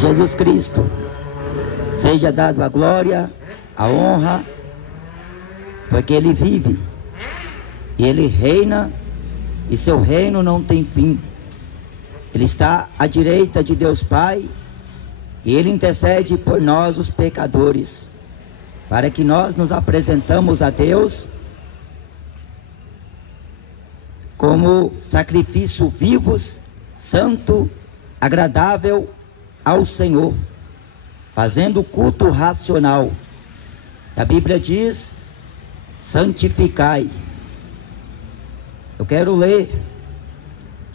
Jesus Cristo seja dado a glória, a honra, porque Ele vive e Ele reina e seu reino não tem fim. Ele está à direita de Deus Pai e Ele intercede por nós, os pecadores, para que nós nos apresentamos a Deus como sacrifício vivos, santo, agradável ao Senhor, fazendo culto racional. A Bíblia diz: santificai. Eu quero ler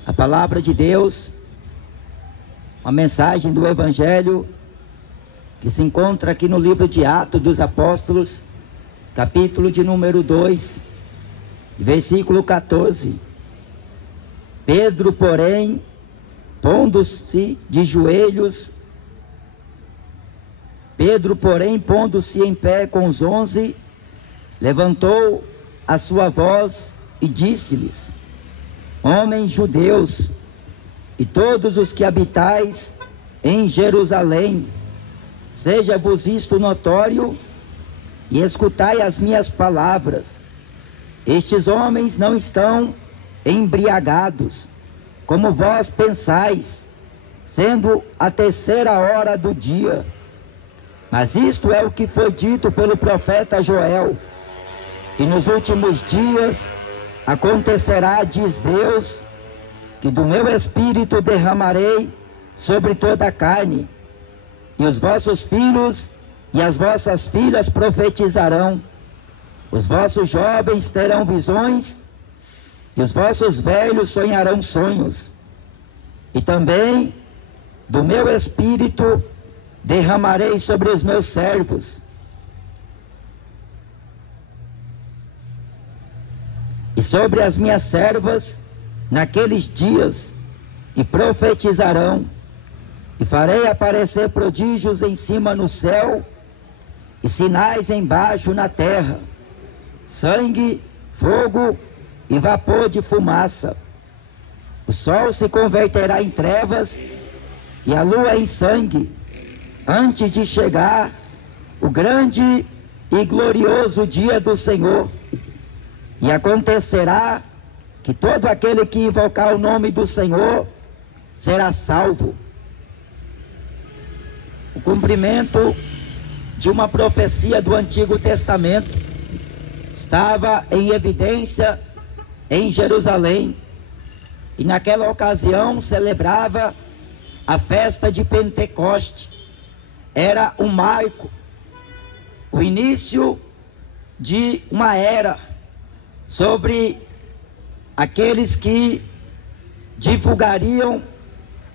a palavra de Deus, uma mensagem do Evangelho que se encontra aqui no livro de Atos dos Apóstolos, capítulo de número 2, versículo 14. Pedro, porém, pondo-se em pé com os 11, levantou a sua voz e disse-lhes: homens judeus, e todos os que habitais em Jerusalém, seja-vos isto notório, e escutai as minhas palavras. Estes homens não estão embriagados, como vós pensais, sendo a 3ª hora do dia. Mas isto é o que foi dito pelo profeta Joel: e nos últimos dias acontecerá, diz Deus, que do meu espírito derramarei sobre toda a carne, e os vossos filhos e as vossas filhas profetizarão, os vossos jovens terão visões, e os vossos velhos sonharão sonhos. E também do meu espírito derramarei sobre os meus servos, e sobre as minhas servas naqueles dias, e profetizarão, e farei aparecer prodígios em cima no céu, e sinais embaixo na terra, sangue, fogo e vapor de fumaça. O sol se converterá em trevas e a lua em sangue, antes de chegar o grande e glorioso dia do Senhor. E acontecerá que todo aquele que invocar o nome do Senhor será salvo. O cumprimento de uma profecia do Antigo Testamento estava em evidência em Jerusalém, e naquela ocasião celebrava a festa de Pentecoste. Era um marco, o início de uma era sobre aqueles que divulgariam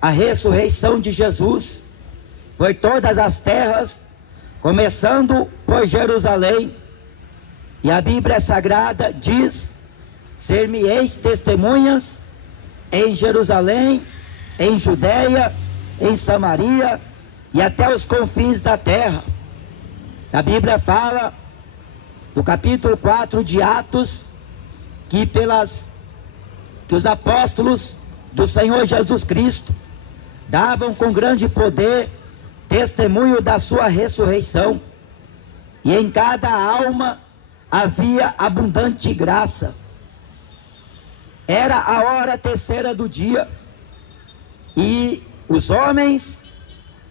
a ressurreição de Jesus por todas as terras, começando por Jerusalém. E a Bíblia Sagrada diz: ser-me-eis testemunhas em Jerusalém, em Judeia, em Samaria e até os confins da terra. A Bíblia fala, no capítulo 4 de Atos, que os apóstolos do Senhor Jesus Cristo davam com grande poder testemunho da sua ressurreição, e em cada alma havia abundante graça. Era a hora 3ª do dia, e os homens,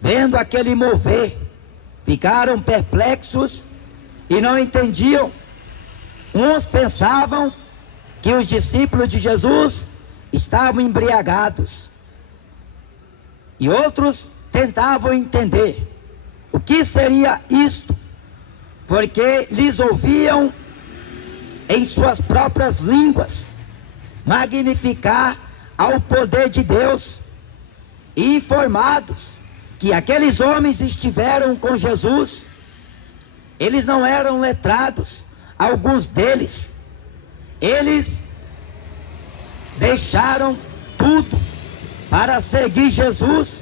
vendo aquele mover, ficaram perplexos e não entendiam. Uns pensavam que os discípulos de Jesus estavam embriagados, e outros tentavam entender o que seria isto, porque lhes ouviam em suas próprias línguas magnificar ao poder de Deus, e informados que aqueles homens estiveram com Jesus. Eles não eram letrados, alguns deles. Eles deixaram tudo para seguir Jesus,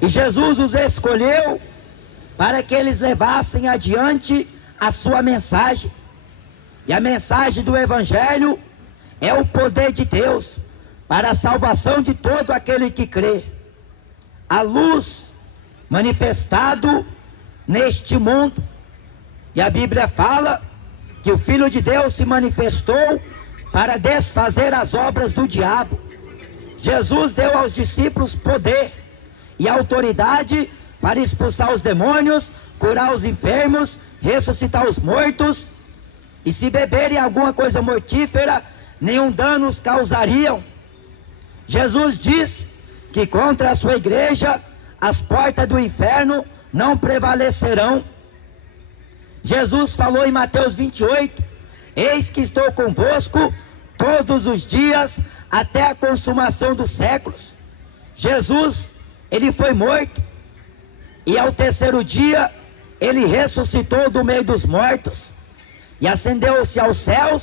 e Jesus os escolheu para que eles levassem adiante a sua mensagem. E a mensagem do Evangelho é o poder de Deus para a salvação de todo aquele que crê. A luz manifestado neste mundo. E a Bíblia fala que o Filho de Deus se manifestou para desfazer as obras do diabo. Jesus deu aos discípulos poder e autoridade para expulsar os demônios, curar os enfermos, ressuscitar os mortos. E se beberem alguma coisa mortífera, nenhum dano os causariam. Jesus disse que contra a sua igreja as portas do inferno não prevalecerão. Jesus falou em Mateus 28, eis que estou convosco todos os dias até a consumação dos séculos. Jesus, ele foi morto e ao terceiro dia ele ressuscitou do meio dos mortos e ascendeu-se aos céus,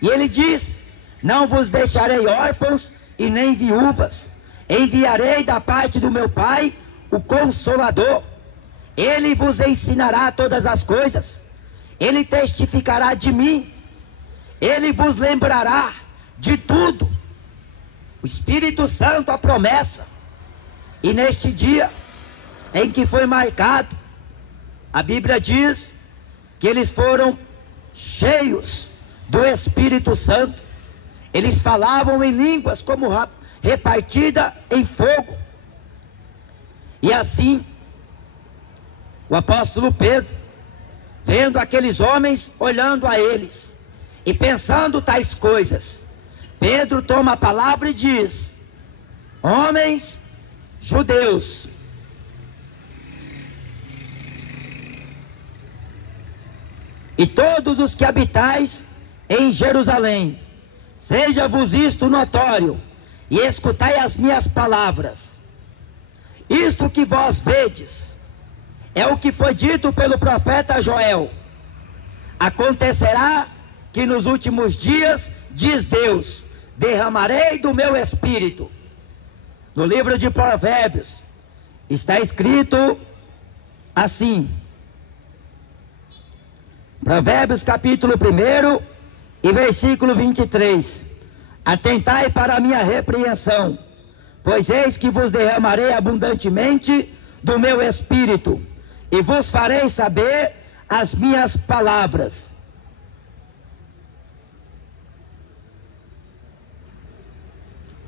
e ele diz: não vos deixarei órfãos e nem viúvas, enviarei da parte do meu Pai o Consolador. Ele vos ensinará todas as coisas, ele testificará de mim, ele vos lembrará de tudo. O Espírito Santo, a promessa. E neste dia em que foi marcado, a Bíblia diz que eles foram cheios do Espírito Santo. Eles falavam em línguas como repartida em fogo. E assim, o apóstolo Pedro, vendo aqueles homens, olhando a eles e pensando tais coisas, Pedro toma a palavra e diz: homens judeus, e todos os que habitais em Jerusalém, seja-vos isto notório, e escutai as minhas palavras. Isto que vós vedes é o que foi dito pelo profeta Joel. Acontecerá que nos últimos dias, diz Deus, derramarei do meu espírito. No livro de Provérbios está escrito assim, Provérbios capítulo 1 e versículo 23: atentai para a minha repreensão, pois eis que vos derramarei abundantemente do meu espírito, e vos farei saber as minhas palavras.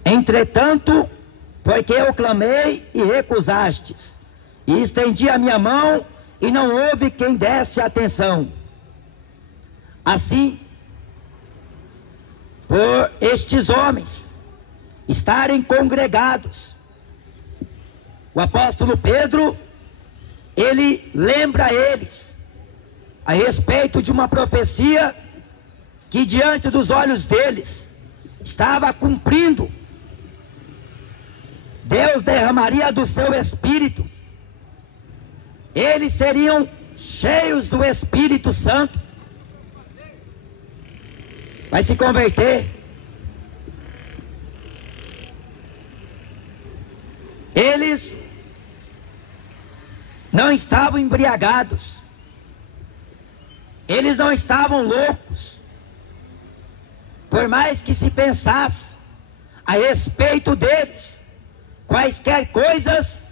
Entretanto, porque eu clamei e recusastes, e estendi a minha mão e não houve quem desse atenção. Assim, por estes homens estarem congregados, o apóstolo Pedro, ele lembra a eles a respeito de uma profecia que diante dos olhos deles estava cumprindo. Deus derramaria do seu Espírito, eles seriam cheios do Espírito Santo, vai se converter. Eles não estavam embriagados, eles não estavam loucos, por mais que se pensasse a respeito deles quaisquer coisas,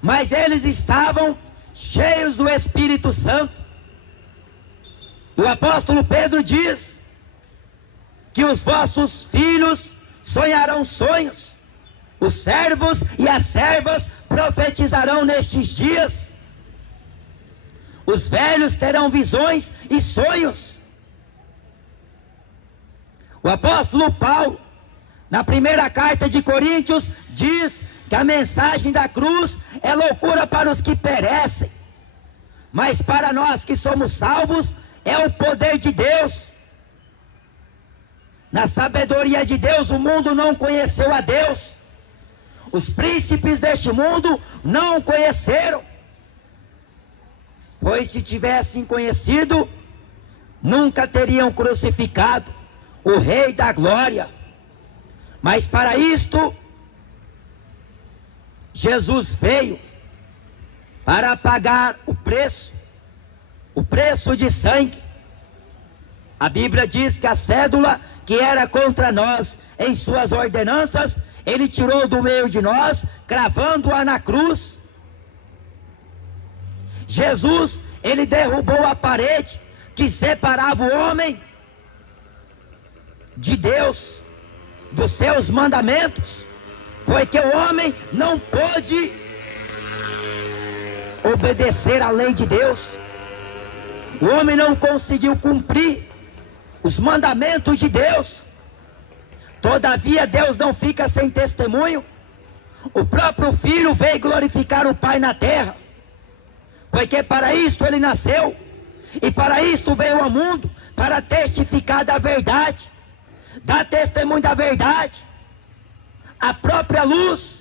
mas eles estavam cheios do Espírito Santo. O apóstolo Pedro diz que os vossos filhos sonharão sonhos, os servos e as servas profetizarão nestes dias, os velhos terão visões e sonhos. O apóstolo Paulo, na primeira carta de Coríntios, diz que a mensagem da cruz é loucura para os que perecem, mas para nós que somos salvos é o poder de Deus. Na sabedoria de Deus, o mundo não conheceu a Deus, os príncipes deste mundo não o conheceram, pois se tivessem conhecido, nunca teriam crucificado o Rei da Glória. Mas para isto, Jesus veio para pagar o preço de sangue. A Bíblia diz que a cédula que era contra nós, em suas ordenanças, ele tirou do meio de nós, cravando-a na cruz. Jesus, ele derrubou a parede que separava o homem de Deus, dos seus mandamentos, porque o homem não pôde obedecer à lei de Deus. O homem não conseguiu cumprir os mandamentos de Deus. Todavia Deus não fica sem testemunho. O próprio Filho veio glorificar o Pai na terra, porque para isto ele nasceu, e para isto veio ao mundo, para testificar da verdade, dar testemunho da verdade. A própria luz,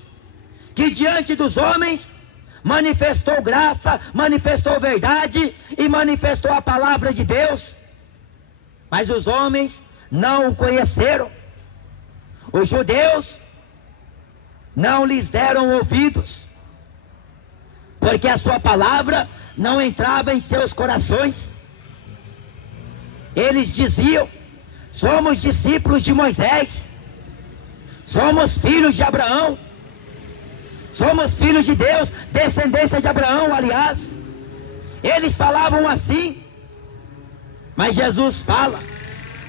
que diante dos homens manifestou graça, manifestou verdade e manifestou a palavra de Deus, mas os homens não o conheceram. Os judeus não lhes deram ouvidos, porque a sua palavra não entrava em seus corações. Eles diziam: somos discípulos de Moisés, somos filhos de Abraão, somos filhos de Deus, descendência de Abraão, aliás. Eles falavam assim, mas Jesus fala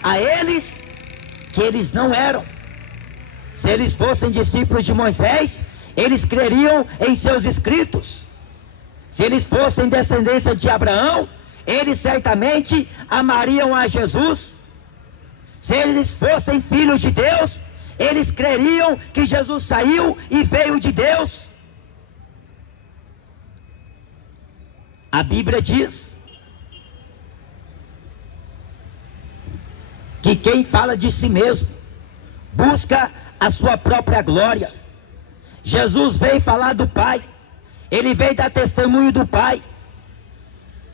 a eles que eles não eram. Se eles fossem discípulos de Moisés, eles creriam em seus escritos. Se eles fossem descendência de Abraão, eles certamente amariam a Jesus. Se eles fossem filhos de Deus, eles creriam que Jesus saiu e veio de Deus. A Bíblia diz que quem fala de si mesmo busca a sua própria glória. Jesus veio falar do Pai, ele veio dar testemunho do Pai.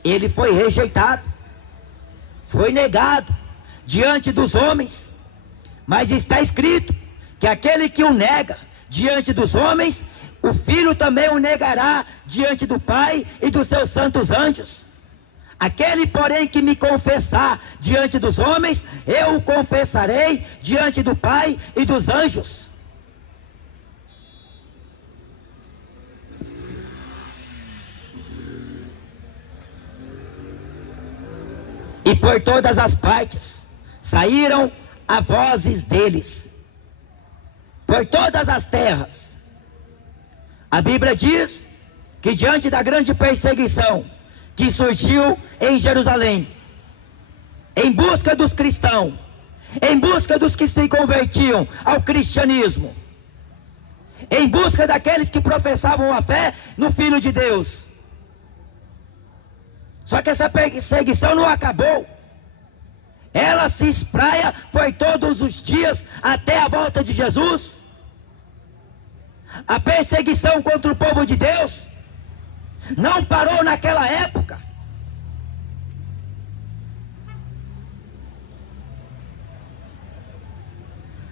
Ele foi rejeitado, foi negado diante dos homens, mas está escrito que aquele que o nega diante dos homens, o Filho também o negará diante do Pai e dos seus santos anjos. Aquele, porém, que me confessar diante dos homens, eu o confessarei diante do Pai e dos anjos. E por todas as partes saíram as vozes deles, por todas as terras. A Bíblia diz que diante da grande perseguição que surgiu em Jerusalém, em busca dos cristãos, em busca dos que se convertiam ao cristianismo, em busca daqueles que professavam a fé no Filho de Deus. Só que essa perseguição não acabou. Ela se espraia por todos os dias até a volta de Jesus. A perseguição contra o povo de Deus não parou naquela época.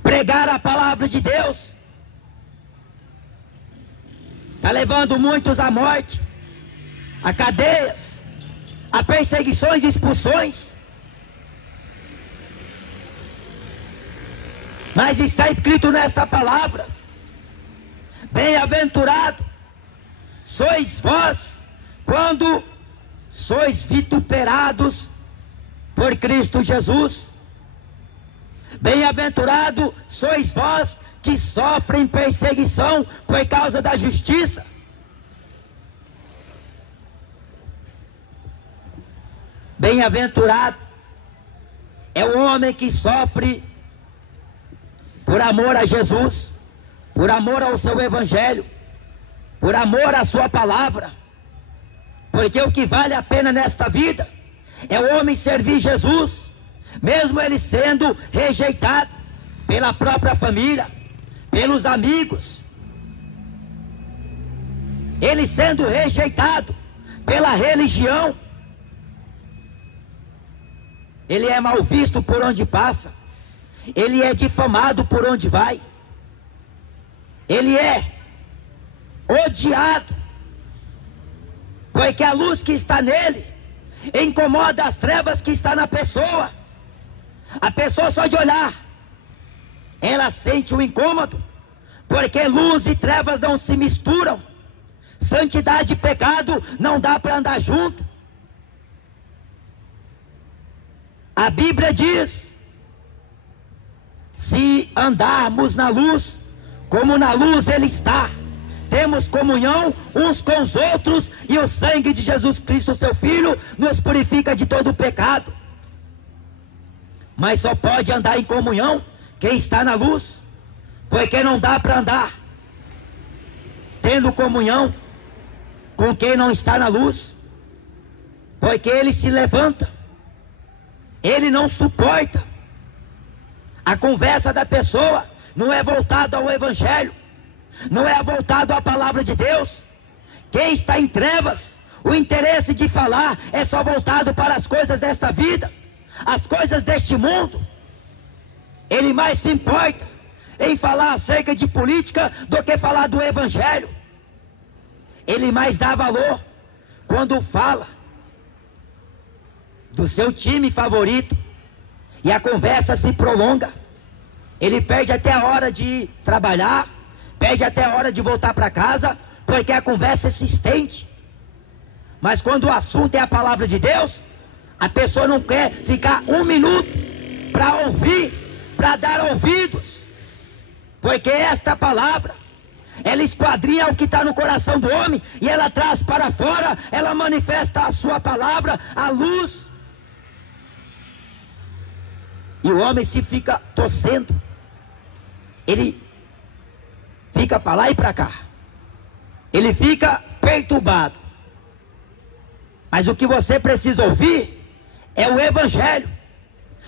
Pregar a palavra de Deus está levando muitos à morte, a cadeias, a perseguições e expulsões. Mas está escrito nesta palavra: bem-aventurado sois vós quando sois vituperados por Cristo Jesus. Bem-aventurado sois vós que sofrem perseguição por causa da justiça. Bem-aventurado é o homem que sofre por amor a Jesus, por amor ao seu evangelho, por amor à sua palavra. Porque o que vale a pena nesta vida é o homem servir Jesus, mesmo ele sendo rejeitado pela própria família, pelos amigos, ele sendo rejeitado pela religião. Ele é mal visto por onde passa, ele é difamado por onde vai, ele é odiado, porque a luz que está nele incomoda as trevas que está na pessoa. A pessoa só de olhar, ela sente um incômodo, porque luz e trevas não se misturam, Santidade e pecado não dá para andar junto. A Bíblia diz: se andarmos na luz, como na luz Ele está, temos comunhão uns com os outros, e o sangue de Jesus Cristo, seu Filho, nos purifica de todo o pecado. Mas só pode andar em comunhão quem está na luz, porque não dá para andar tendo comunhão com quem não está na luz, porque ele se levanta, ele não suporta. A conversa da pessoa não é voltada ao Evangelho, não é voltado à palavra de Deus. Quem está em trevas, o interesse de falar é só voltado para as coisas desta vida, as coisas deste mundo. Ele mais se importa em falar acerca de política do que falar do Evangelho. Ele mais dá valor quando fala do seu time favorito e a conversa se prolonga. Ele perde até a hora de trabalhar, perde até a hora de voltar para casa, porque a conversa se estende. Mas quando o assunto é a palavra de Deus, a pessoa não quer ficar um minuto para ouvir, para dar ouvidos, porque esta palavra, ela esquadrinha o que está no coração do homem, e ela traz para fora, ela manifesta a sua palavra, a luz. E o homem se fica torcendo, ele fica para lá e para cá, ele fica perturbado. Mas o que você precisa ouvir é o Evangelho,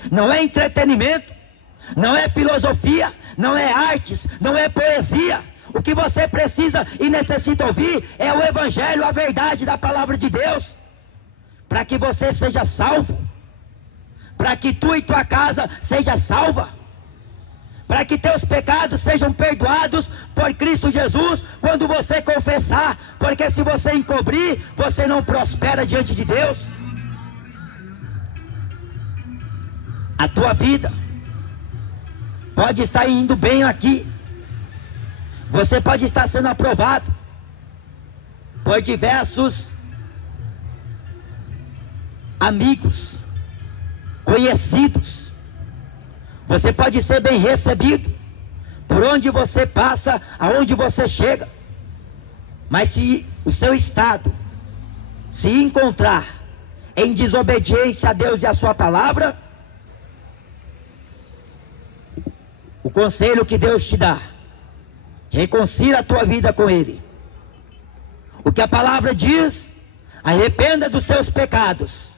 não é entretenimento, não é filosofia, não é artes, não é poesia. O que você precisa e necessita ouvir é o Evangelho, a verdade da palavra de Deus, para que você seja salvo, para que tu e tua casa seja salva, para que teus pecados sejam perdoados por Cristo Jesus, quando você confessar, porque se você encobrir, você não prospera diante de Deus. A tua vida pode estar indo bem aqui, você pode estar sendo aprovado por diversos amigos, conhecidos. Você pode ser bem recebido por onde você passa, aonde você chega. Mas se o seu estado se encontrar em desobediência a Deus e a sua palavra, o conselho que Deus te dá: reconcilia a tua vida com Ele. O que a palavra diz: arrependa dos seus pecados,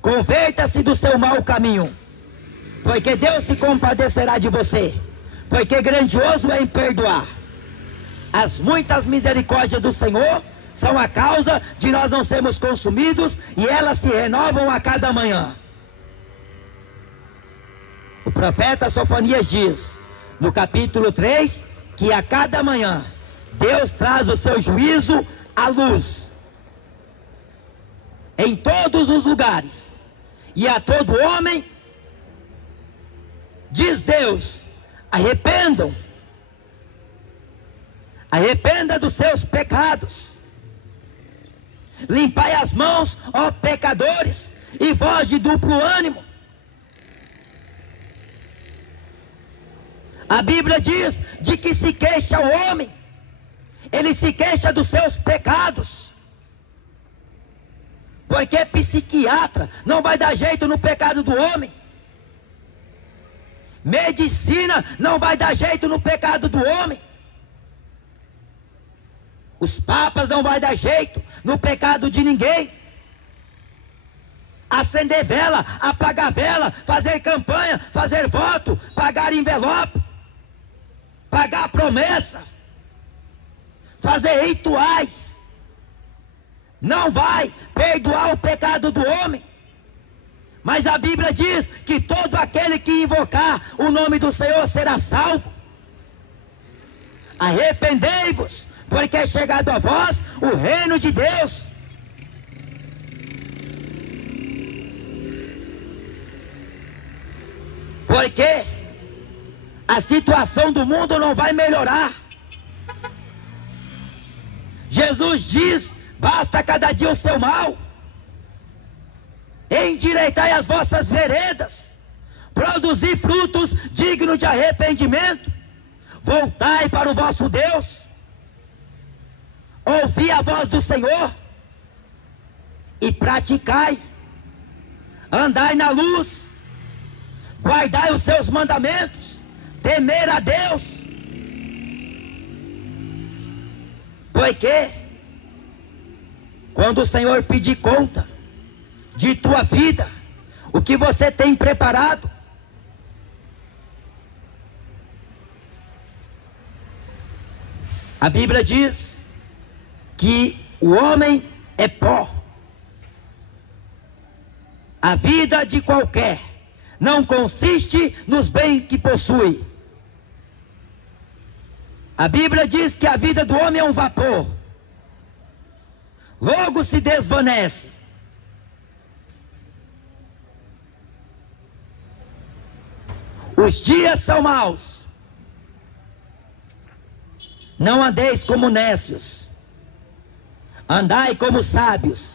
converta-se do seu mau caminho, porque Deus se compadecerá de você, porque grandioso é em perdoar. As muitas misericórdias do Senhor são a causa de nós não sermos consumidos, e elas se renovam a cada manhã. O profeta Sofonias diz, no capítulo 3, que a cada manhã Deus traz o seu juízo à luz em todos os lugares, e a todo homem diz Deus: arrependa dos seus pecados, limpai as mãos, ó pecadores, e vós de duplo ânimo. A Bíblia diz de que se queixa o homem, ele se queixa dos seus pecados, porque psiquiatra não vai dar jeito no pecado do homem, medicina não vai dar jeito no pecado do homem, os papas não vai dar jeito no pecado de ninguém. Acender vela, apagar vela, fazer campanha, fazer voto, pagar envelope, pagar promessa, fazer rituais, não vai perdoar o pecado do homem. Mas a Bíblia diz que todo aquele que invocar o nome do Senhor será salvo. Arrependei-vos, porque é chegado a vós o reino de Deus. Porque a situação do mundo não vai melhorar Jesus diz: basta cada dia o seu mal. Endireitai as vossas veredas, produzi frutos dignos de arrependimento, voltai para o vosso Deus, ouvi a voz do Senhor e praticai, andai na luz, guardai os seus mandamentos, temer a Deus, porque quando o Senhor pedir conta de tua vida, o que você tem preparado, a Bíblia diz que o homem é pó. A vida de qualquer não consiste nos bens que possui. A Bíblia diz que a vida do homem é um vapor, logo se desvanece. Os dias são maus. Não andeis como nécios, andai como sábios,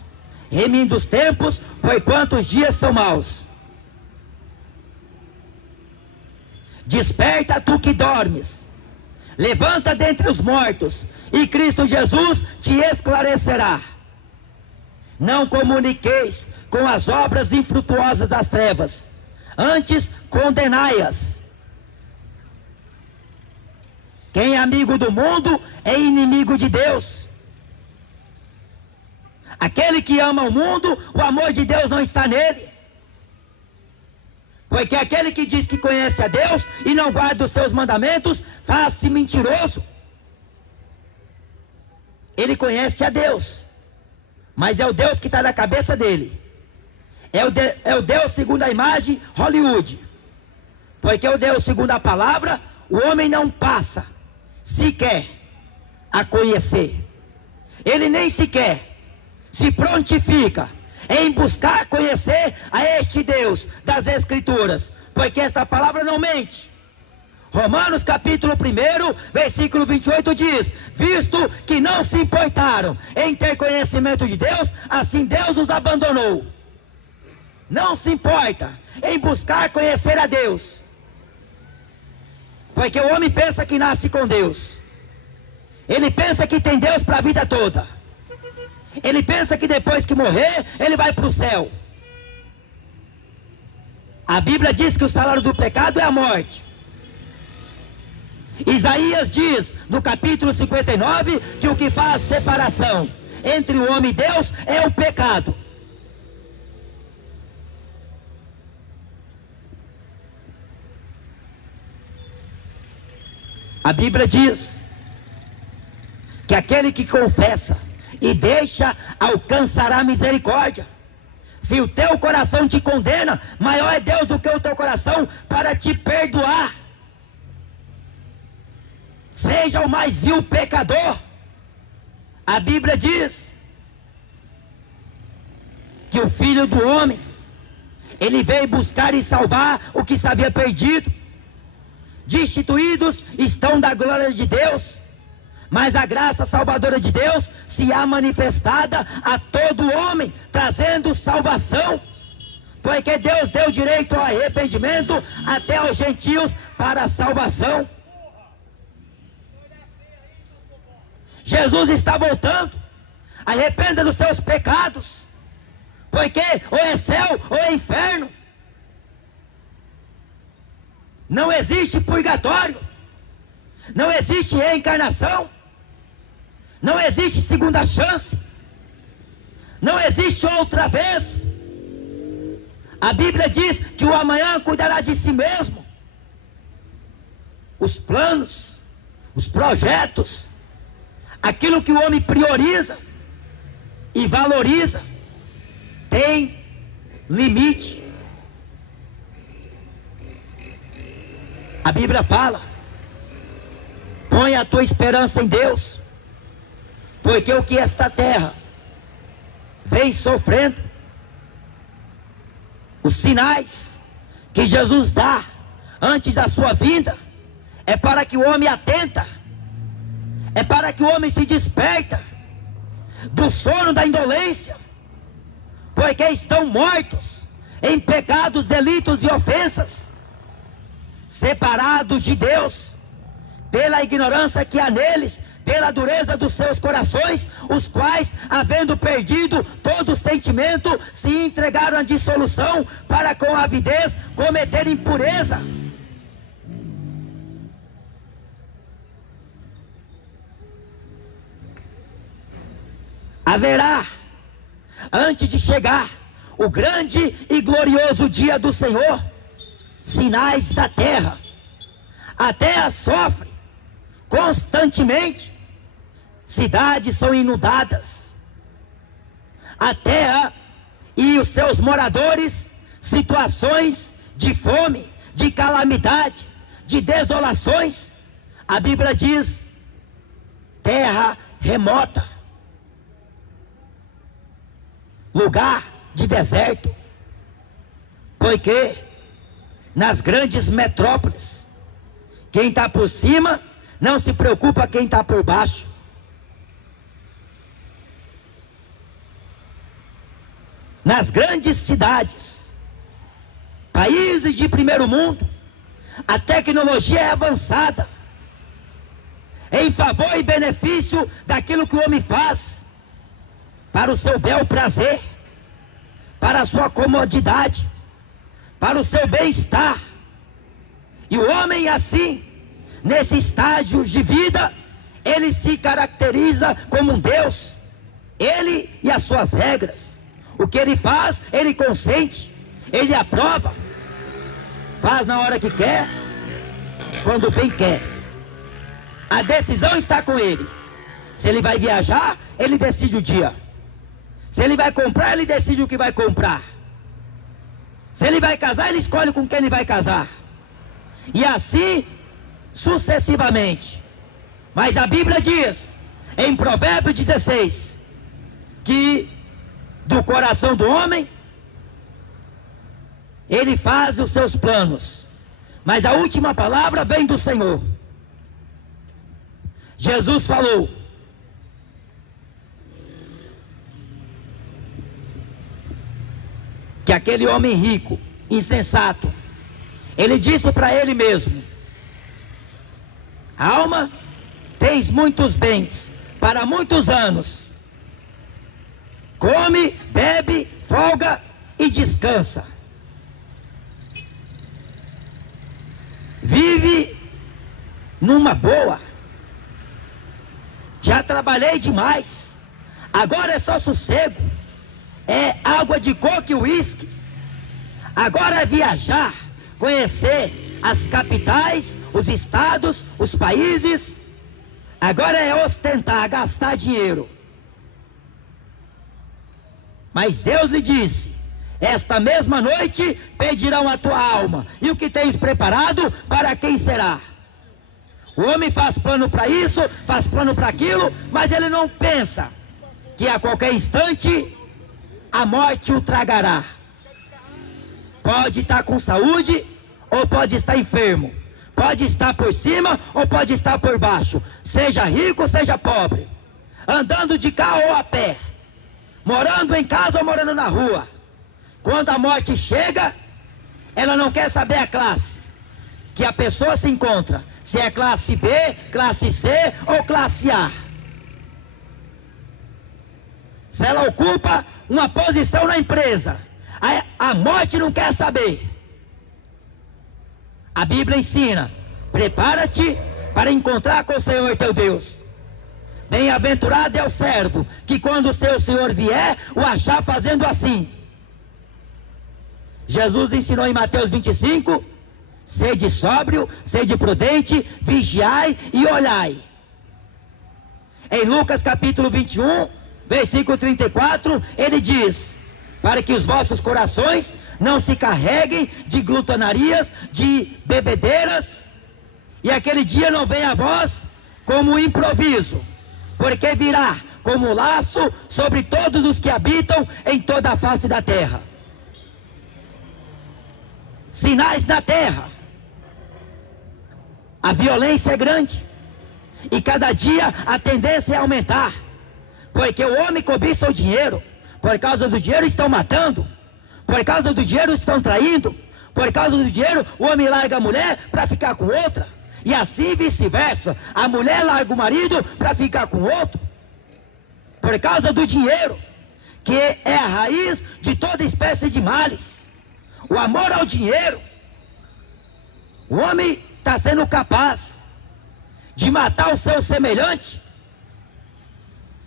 remindo os tempos, porquanto os dias são maus. Desperta tu que dormes, levanta dentre os mortos, e Cristo Jesus te esclarecerá. Não comuniqueis com as obras infrutuosas das trevas, antes condenai-as. Quem é amigo do mundo é inimigo de Deus. Aquele que ama o mundo, o amor de Deus não está nele. Porque aquele que diz que conhece a Deus e não guarda os seus mandamentos, faz-se mentiroso. Ele conhece a Deus, mas é o Deus que está na cabeça dele. É o Deus segundo a imagem Hollywood. Porque o Deus segundo a palavra, o homem não passa sequer a conhecer. Ele nem sequer se prontifica em buscar conhecer a este Deus das Escrituras, porque esta palavra não mente. Romanos capítulo 1, versículo 28 diz: visto que não se importaram em ter conhecimento de Deus, assim Deus os abandonou. Não se importa em buscar conhecer a Deus, porque o homem pensa que nasce com Deus. Ele pensa que tem Deus para a vida toda. Ele pensa que depois que morrer, ele vai para o céu. A Bíblia diz que o salário do pecado é a morte. Isaías diz, no capítulo 59, que o que faz separação entre o homem e Deus é o pecado. A Bíblia diz que aquele que confessa e deixa, alcançará misericórdia. Se o teu coração te condena, maior é Deus do que o teu coração para te perdoar. Seja o mais vil pecador. A Bíblia diz que o Filho do Homem, ele veio buscar e salvar o que se havia perdido. Destituídos estão da glória de Deus, mas a graça salvadora de Deus se há manifestada a todo homem, trazendo salvação, porque Deus deu direito ao arrependimento até aos gentios para a salvação. Jesus está voltando. Arrependa dos seus pecados, porque ou é céu ou é inferno. Não existe purgatório, não existe reencarnação, não existe segunda chance, não existe outra vez. A Bíblia diz que o amanhã cuidará de si mesmo. Os planos, os projetos, aquilo que o homem prioriza e valoriza, tem limite. A Bíblia fala: põe a tua esperança em Deus, porque o que esta terra vem sofrendo, os sinais que Jesus dá antes da sua vinda, é para que o homem atenta, é para que o homem se desperta do sono da indolência, porque estão mortos em pecados, delitos e ofensas, separados de Deus, pela ignorância que há neles, pela dureza dos seus corações, os quais, havendo perdido todo sentimento, se entregaram à dissolução, para com avidez cometer impureza. Haverá, antes de chegar o grande e glorioso dia do Senhor, sinais da terra. A terra sofre constantemente, cidades são inundadas, a terra e os seus moradores, situações de fome, de calamidade, de desolações. A Bíblia diz: terra remota, lugar de deserto, porque nas grandes metrópoles, quem está por cima não se preocupa quem está por baixo. Nas grandes cidades, países de primeiro mundo, a tecnologia é avançada em favor e benefício daquilo que o homem faz para o seu bel prazer, para a sua comodidade, para o seu bem-estar. E o homem, assim, nesse estágio de vida, ele se caracteriza como um Deus, ele e as suas regras. O que ele faz, ele consente, ele aprova, faz na hora que quer, quando bem quer. A decisão está com ele. Se ele vai viajar, ele decide o dia. Se ele vai comprar, ele decide o que vai comprar. Se ele vai casar, ele escolhe com quem ele vai casar. E assim sucessivamente. Mas a Bíblia diz, em Provérbios 16, que do coração do homem ele faz os seus planos, mas a última palavra vem do Senhor. Jesus falou: que aquele homem rico, insensato, ele disse para ele mesmo: alma, tens muitos bens para muitos anos, come, bebe, folga e descansa, vive numa boa. Já trabalhei demais, agora é só sossego, é água de coco e uísque. Agora é viajar, conhecer as capitais, os estados, os países. Agora é ostentar, gastar dinheiro. Mas Deus lhe disse: esta mesma noite pedirão a tua alma, e o que tens preparado, para quem será? O homem faz plano para isso, faz plano para aquilo, mas ele não pensa que a qualquer instante a morte o tragará. Pode estar com saúde, ou pode estar enfermo. Pode estar por cima, ou pode estar por baixo. Seja rico, seja pobre. Andando de carro ou a pé. Morando em casa ou morando na rua. Quando a morte chega, ela não quer saber a classe que a pessoa se encontra. Se é classe B, classe C ou classe A. Se ela ocupa uma posição na empresa, a morte não quer saber. A Bíblia ensina: prepara-te para encontrar com o Senhor teu Deus. Bem-aventurado é o servo que, quando o seu Senhor vier, o achar fazendo assim. Jesus ensinou em Mateus 25: sede sóbrio, sede prudente, vigiai e olhai. Em Lucas capítulo 21, versículo 34, ele diz: para que os vossos corações não se carreguem de glutonarias, de bebedeiras, e aquele dia não venha a vós como improviso, porque virá como laço sobre todos os que habitam em toda a face da terra. Sinais da terra. A violência é grande, e cada dia a tendência é aumentar. Porque o homem cobiça o dinheiro. Por causa do dinheiro estão matando. Por causa do dinheiro estão traindo. Por causa do dinheiro o homem larga a mulher para ficar com outra. E assim vice-versa. A mulher larga o marido para ficar com outro. Por causa do dinheiro, que é a raiz de toda espécie de males. O amor ao dinheiro. O homem está sendo capaz de matar o seu semelhante.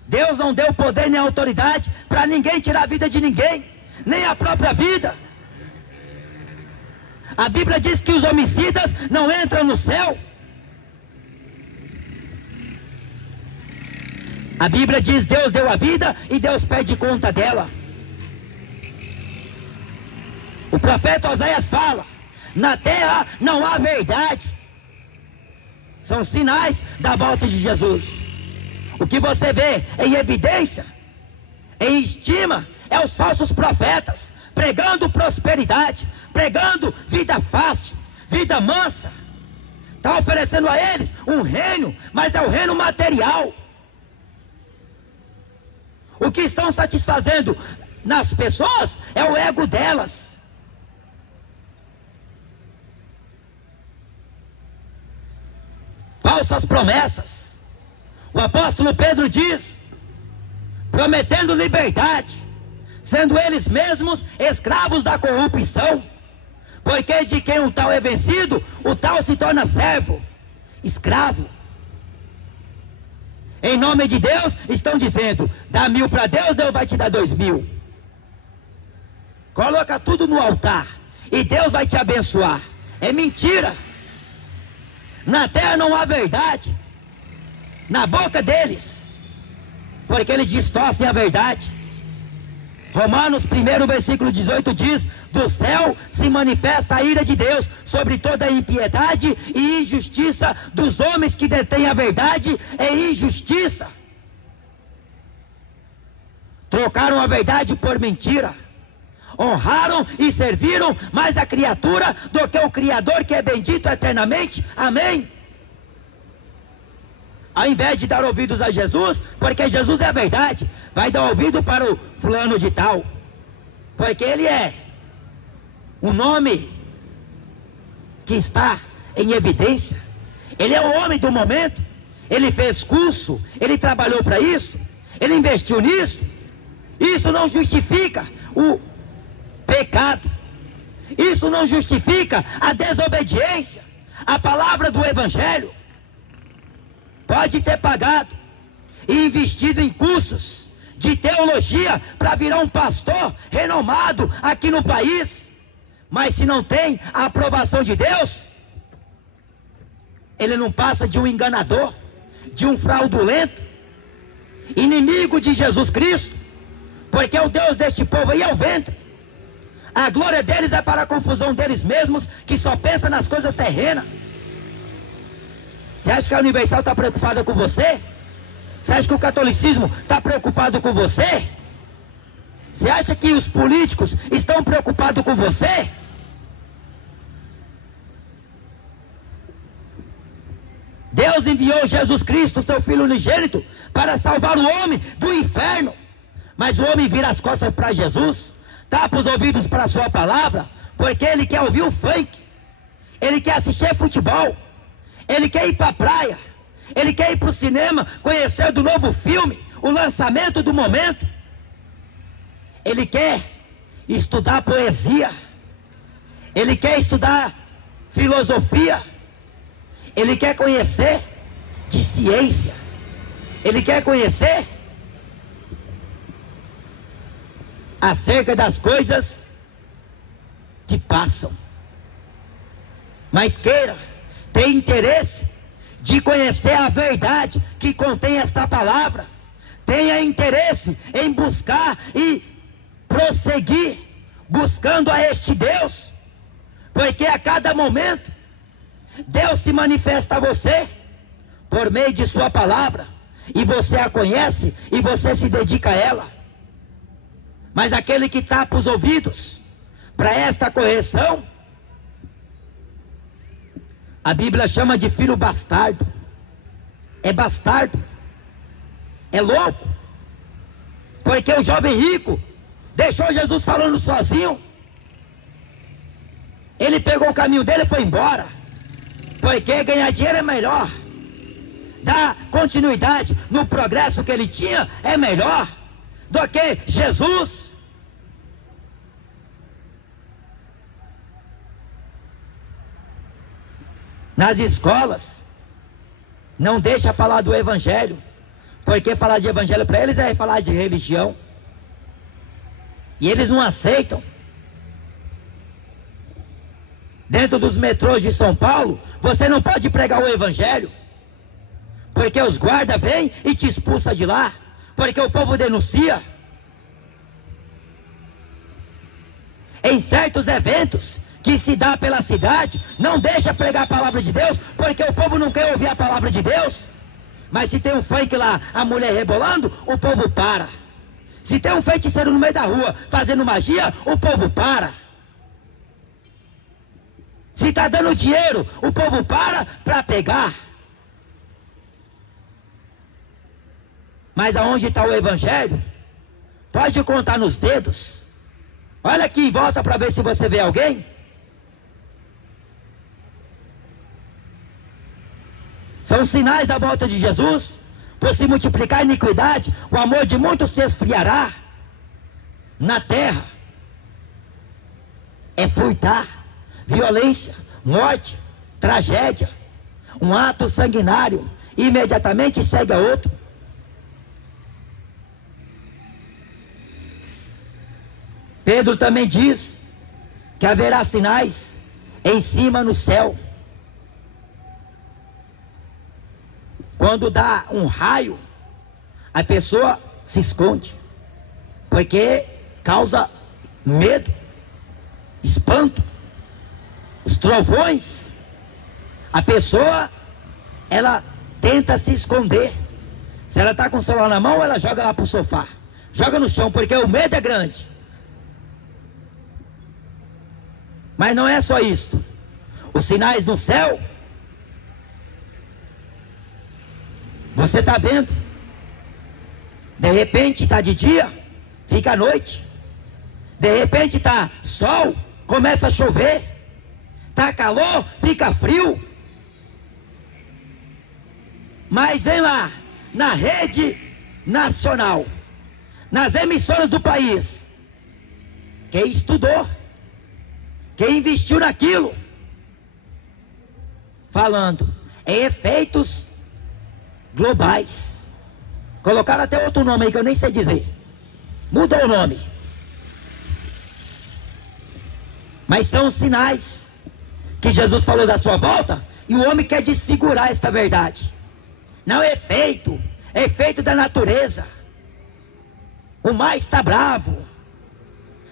Deus não deu poder nem autoridade para ninguém tirar a vida de ninguém, nem a própria vida. A Bíblia diz que os homicidas não entram no céu. A Bíblia diz: Deus deu a vida e Deus pede conta dela. O profeta Oséias fala: na terra não há verdade. São sinais da volta de Jesus. O que você vê em evidência, em estima, é os falsos profetas pregando prosperidade, pregando vida fácil, vida mansa. Está oferecendo a eles um reino, mas é o reino material. O que estão satisfazendo nas pessoas é o ego delas. Falsas promessas. O apóstolo Pedro diz: prometendo liberdade, sendo eles mesmos escravos da corrupção. Porque de quem o tal é vencido, o tal se torna servo, escravo. Em nome de Deus, estão dizendo: dá 1.000 para Deus, Deus vai te dar 2.000. Coloca tudo no altar e Deus vai te abençoar. É mentira. Na terra não há verdade. Na boca deles, porque eles distorcem a verdade. Romanos 1 versículo 18 diz: do céu se manifesta a ira de Deus sobre toda a impiedade e injustiça dos homens que detêm a verdade e injustiça. Trocaram a verdade por mentira. Honraram e serviram mais a criatura do que o Criador, que é bendito eternamente. Amém. Ao invés de dar ouvidos a Jesus, porque Jesus é a verdade, vai dar ouvido para o fulano de tal, porque ele é o nome que está em evidência. Ele é o homem do momento. Ele fez curso, ele trabalhou para isso, ele investiu nisso. Isso não justifica o pecado. Isso não justifica a desobediência à palavra do Evangelho. Pode ter pagado e investido em cursos de teologia para virar um pastor renomado aqui no país, mas se não tem a aprovação de Deus, ele não passa de um enganador, de um fraudulento, inimigo de Jesus Cristo, porque o Deus deste povo aí é o ventre. A glória deles é para a confusão deles mesmos, que só pensa nas coisas terrenas. Você acha que a Universal está preocupada com você? Você acha que o catolicismo está preocupado com você? Você acha que os políticos estão preocupados com você? Deus enviou Jesus Cristo, seu Filho unigênito, para salvar o homem do inferno. Mas o homem vira as costas para Jesus, tapa os ouvidos para a sua palavra, porque ele quer ouvir o funk, ele quer assistir futebol, ele quer ir para a praia, ele quer ir para o cinema, conhecer do novo filme, o lançamento do momento. Ele quer estudar poesia, ele quer estudar filosofia, ele quer conhecer de ciência, ele quer conhecer acerca das coisas que passam. Mas queira ter interesse de conhecer a verdade que contém esta palavra, tenha interesse em buscar e prosseguir buscando a este Deus, porque a cada momento Deus se manifesta a você por meio de sua palavra, e você a conhece e você se dedica a ela. Mas aquele que tapa os ouvidos para esta correção, a Bíblia chama de filho bastardo. É bastardo, é louco, Porque o jovem rico deixou Jesus falando sozinho. Ele pegou o caminho dele e foi embora. Porque ganhar dinheiro é melhor. Dar continuidade no progresso que ele tinha é melhor do que Jesus. Nas escolas, não deixa falar do evangelho, porque falar de evangelho para eles é falar de religião. E eles não aceitam. Dentro dos metrôs de São Paulo, você não pode pregar o evangelho, porque os guardas vêm e te expulsam de lá, porque o povo denuncia. Em certos eventos que se dá pela cidade, não deixa pregar a palavra de Deus, porque o povo não quer ouvir a palavra de Deus. Mas se tem um funk lá, a mulher rebolando, o povo para. Se tem um feiticeiro no meio da rua fazendo magia, o povo para. Se está dando dinheiro, o povo para pegar. Mas aonde está o evangelho? Pode contar nos dedos. Olha aqui em volta para ver se você vê alguém. São sinais da volta de Jesus. Por se multiplicar a iniquidade, o amor de muitos se esfriará. Na terra é furtar, violência, morte, tragédia. Um ato sanguinário imediatamente segue a outro. Pedro também diz que haverá sinais em cima no céu. Quando dá um raio, a pessoa se esconde, porque causa medo, espanto. Os trovões, a pessoa, ela tenta se esconder. Se ela está com o celular na mão, ela joga lá para o sofá, joga no chão, porque o medo é grande. Mas não é só isto. Os sinais no céu, você está vendo. De repente está de dia, fica à noite. De repente está sol, começa a chover. Está calor, fica frio. Mas vem lá, na rede nacional, nas emissoras do país, quem estudou, quem investiu naquilo, falando em efeitos globais. Colocaram até outro nome aí que eu nem sei dizer. Mudou o nome. Mas são os sinais que Jesus falou da sua volta, e o homem quer desfigurar esta verdade. Não é efeito, é efeito da natureza. O mar está bravo.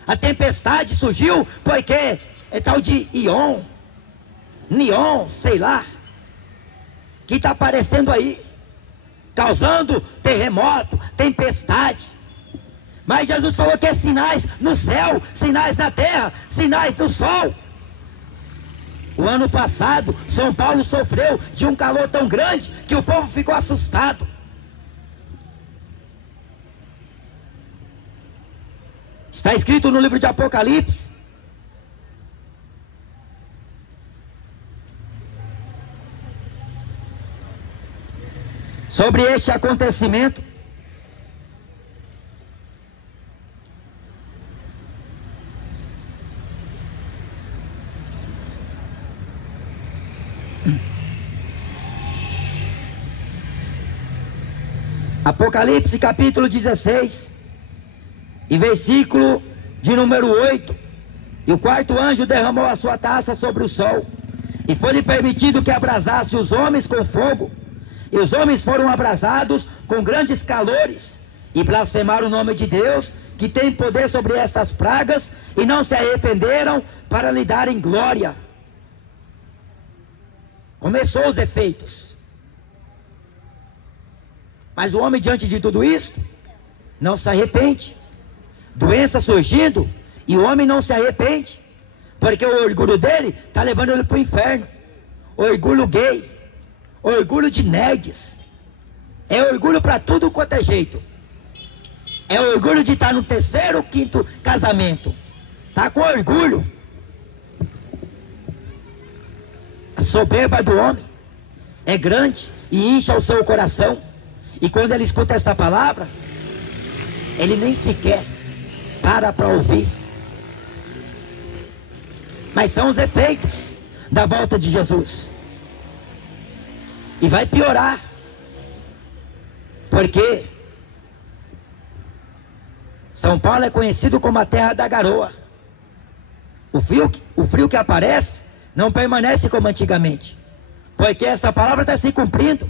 A tempestade surgiu porque é tal de Neon, sei lá, que está aparecendo aí, causando terremoto, tempestade. Mas Jesus falou que é sinais no céu, sinais na terra, sinais no sol. O ano passado, São Paulo sofreu de um calor tão grande que o povo ficou assustado. Está escrito no livro de Apocalipse. Sobre este acontecimento. Apocalipse capítulo 16 e versículo de número 8. E o quarto anjo derramou a sua taça sobre o sol, e foi-lhe permitido que abrasasse os homens com fogo. E os homens foram abrasados com grandes calores, e blasfemaram o nome de Deus, que tem poder sobre estas pragas, e não se arrependeram para lhe darem glória. Começou os efeitos. Mas o homem, diante de tudo isso, não se arrepende. Doença surgindo, e o homem não se arrepende, porque o orgulho dele está levando ele para o inferno. Orgulho gay, orgulho de nerds, é orgulho para tudo quanto é jeito. É o orgulho de estar no terceiro ou quinto casamento. Está com orgulho. A soberba do homem é grande e incha o seu coração. E quando ele escuta essa palavra, ele nem sequer para ouvir. Mas são os efeitos da volta de Jesus. E vai piorar. Porque São Paulo é conhecido como a terra da garoa. O frio que aparece não permanece como antigamente. Porque essa palavra está se cumprindo.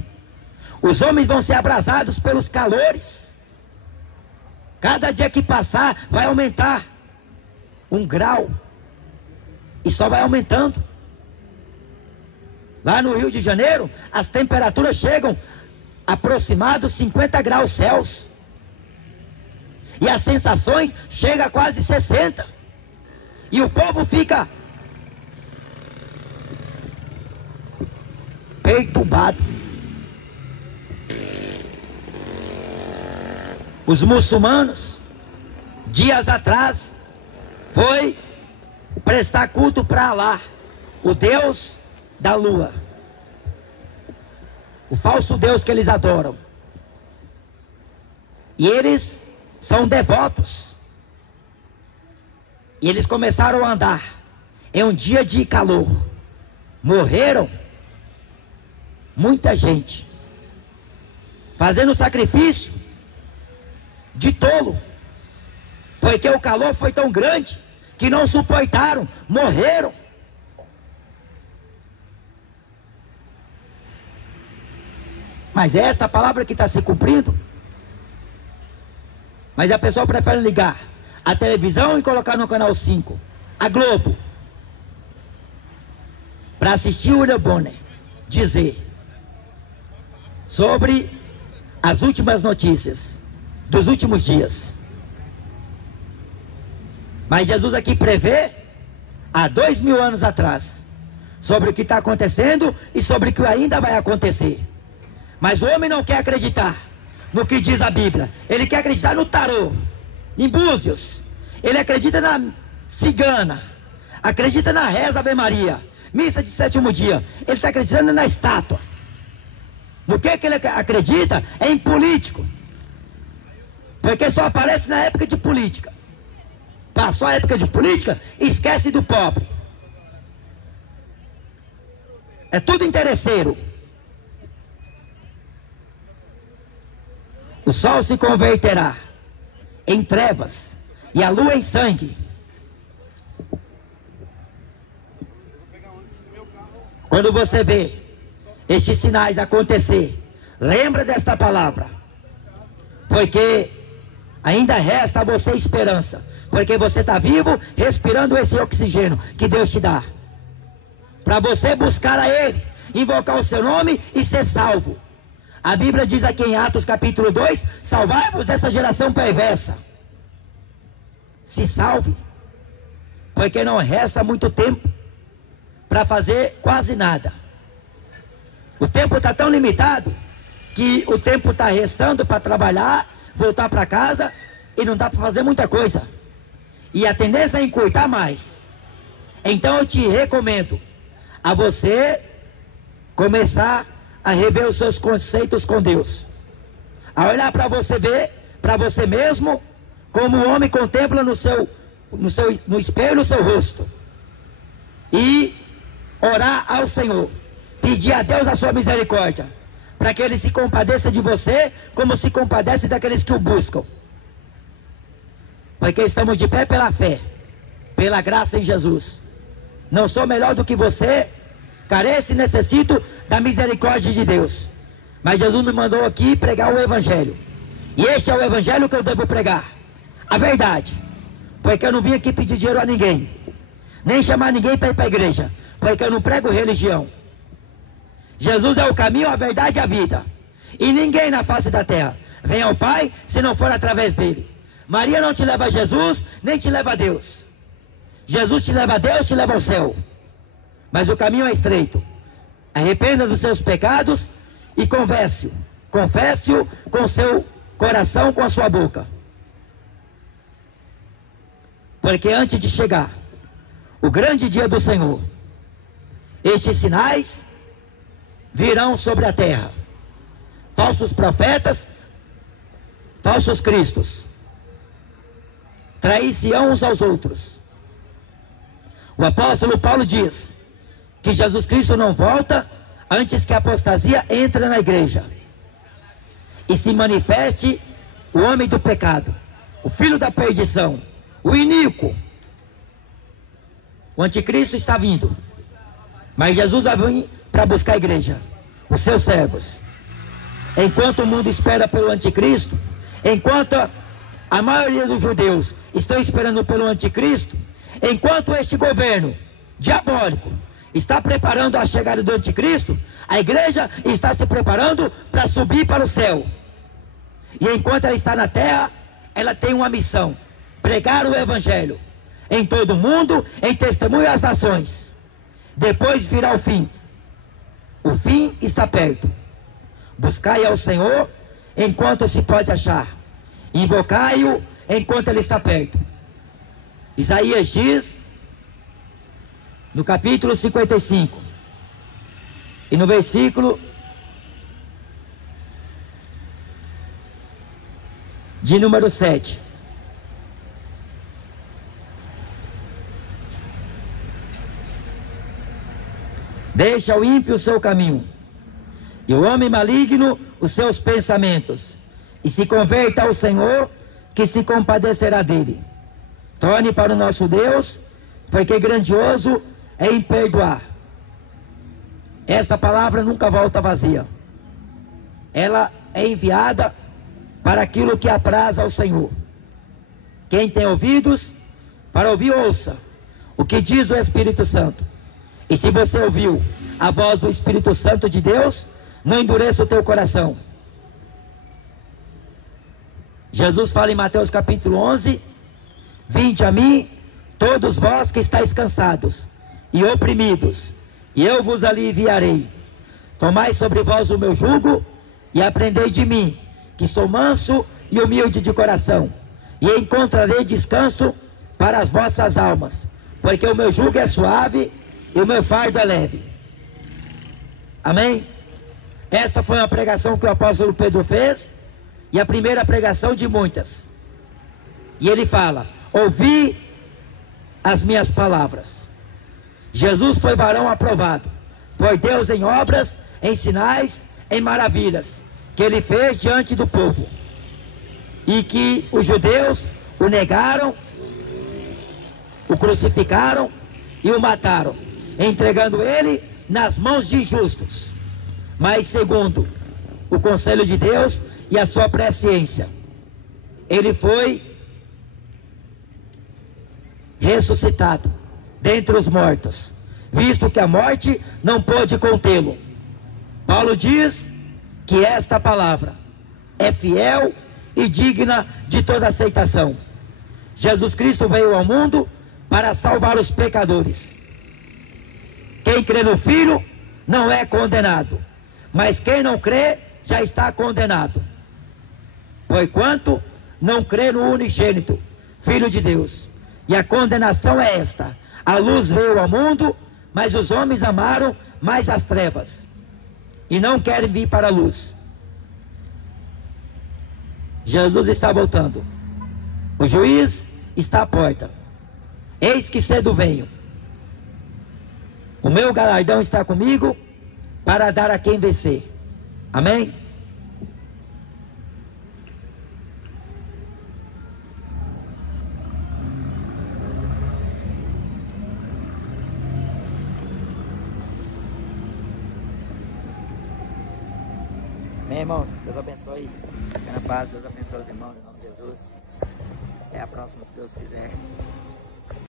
Os homens vão ser abrasados pelos calores. Cada dia que passar vai aumentar 1 grau. E só vai aumentando. Lá no Rio de Janeiro, as temperaturas chegam aproximados 50 graus Celsius. E as sensações chegam a quase 60. E o povo fica perturbado. Os muçulmanos, dias atrás, foi prestar culto para Alá, o Deus da lua, o falso Deus que eles adoram. E eles são devotos. E eles começaram a andar em um dia de calor. Morreram muita gente, fazendo sacrifício de tolo, porque o calor foi tão grande que não suportaram, morreram. Mas é esta palavra que está se cumprindo. Mas a pessoa prefere ligar a televisão e colocar no canal 5 a Globo para assistir o William Bonner dizer sobre as últimas notícias dos últimos dias. Mas Jesus aqui prevê há 2000 anos atrás sobre o que está acontecendo e sobre o que ainda vai acontecer. Mas o homem não quer acreditar no que diz a Bíblia. Ele quer acreditar no tarô, em búzios. Ele acredita na cigana, acredita na reza Ave Maria, missa de 7º dia. Ele está acreditando na estátua. No que ele acredita é em político, porque só aparece na época de política. Passou a época de política, esquece do pobre. É tudo interesseiro. O sol se converterá em trevas e a lua em sangue. Quando você vê estes sinais acontecer, lembra desta palavra, porque ainda resta a você esperança, porque você está vivo, respirando esse oxigênio que Deus te dá, para você buscar a Ele, invocar o seu nome e ser salvo. A Bíblia diz aqui em Atos capítulo 2, salvai-vos dessa geração perversa. Se salve, porque não resta muito tempo para fazer quase nada. O tempo está tão limitado que o tempo está restando para trabalhar, voltar para casa e não dá para fazer muita coisa. E a tendência é encurtar mais. Então eu te recomendo a você começar a rever os seus conceitos com Deus, a olhar para você ver, para você mesmo, como o homem contempla no espelho o seu rosto, e orar ao Senhor, pedir a Deus a sua misericórdia, para que Ele se compadeça de você, como se compadece daqueles que o buscam, porque estamos de pé pela fé, pela graça em Jesus. Não sou melhor do que você, careço e necessito da misericórdia de Deus, mas Jesus me mandou aqui pregar o Evangelho, e este é o Evangelho que eu devo pregar, a verdade, porque eu não vim aqui pedir dinheiro a ninguém, nem chamar ninguém para ir para a igreja, porque eu não prego religião. Jesus é o caminho, a verdade e a vida, e ninguém na face da terra vem ao Pai se não for através dele. Maria não te leva a Jesus, nem te leva a Deus. Jesus te leva a Deus, te leva ao céu, mas o caminho é estreito. Arrependa dos seus pecados e confesse-o com seu coração, com a sua boca, Porque antes de chegar o grande dia do Senhor, estes sinais virão sobre a terra: falsos profetas, falsos cristos, trair-se-ão uns aos outros. O apóstolo Paulo diz que Jesus Cristo não volta antes que a apostasia entre na igreja e se manifeste o homem do pecado, o filho da perdição, o iníquo. O anticristo está vindo, mas Jesus vai vir para buscar a igreja, os seus servos. Enquanto o mundo espera pelo anticristo, enquanto a maioria dos judeus estão esperando pelo anticristo, enquanto este governo diabólico está preparando a chegada do anticristo, a igreja está se preparando para subir para o céu. E enquanto ela está na terra, ela tem uma missão: pregar o evangelho em todo o mundo, em testemunho às nações. Depois virá o fim. O fim está perto. Buscai ao Senhor enquanto se pode achar, invocai-o enquanto ele está perto. Isaías diz, no capítulo 55 e no versículo de número 7: deixa o ímpio o seu caminho, e o homem maligno os seus pensamentos, e se converta ao Senhor, que se compadecerá dele. Torne para o nosso Deus, porque grandioso é em perdoar. Esta palavra nunca volta vazia. Ela é enviada para aquilo que apraz ao Senhor. Quem tem ouvidos para ouvir, ouça o que diz o Espírito Santo. E se você ouviu a voz do Espírito Santo de Deus, não endureça o teu coração. Jesus fala em Mateus capítulo 11: vinde a mim, todos vós que estáis cansados e oprimidos, e eu vos aliviarei. Tomai sobre vós o meu jugo e aprendei de mim, que sou manso e humilde de coração, e encontrarei descanso para as vossas almas, porque o meu jugo é suave e o meu fardo é leve. Amém? Esta foi uma pregação que o apóstolo Pedro fez, e a primeira pregação de muitas. E ele fala: ouvi as minhas palavras. Jesus foi varão aprovado por Deus em obras, em sinais, em maravilhas, que ele fez diante do povo, e que os judeus o negaram, o crucificaram e o mataram, entregando ele nas mãos de injustos. Mas segundo o conselho de Deus e a sua presciência, ele foi ressuscitado dentre os mortos, visto que a morte não pôde contê-lo. Paulo diz que esta palavra é fiel e digna de toda aceitação. Jesus Cristo veio ao mundo para salvar os pecadores. Quem crê no Filho não é condenado, mas quem não crê já está condenado, porquanto não crê no unigênito Filho de Deus. E a condenação é esta: a luz veio ao mundo, mas os homens amaram mais as trevas, e não querem vir para a luz. Jesus está voltando, o juiz está à porta. Eis que cedo venho, o meu galardão está comigo, para dar a quem vencer. Amém? Bem, irmãos, Deus abençoe. Fica na paz, Deus abençoe os irmãos, em nome de Jesus. Até a próxima, se Deus quiser.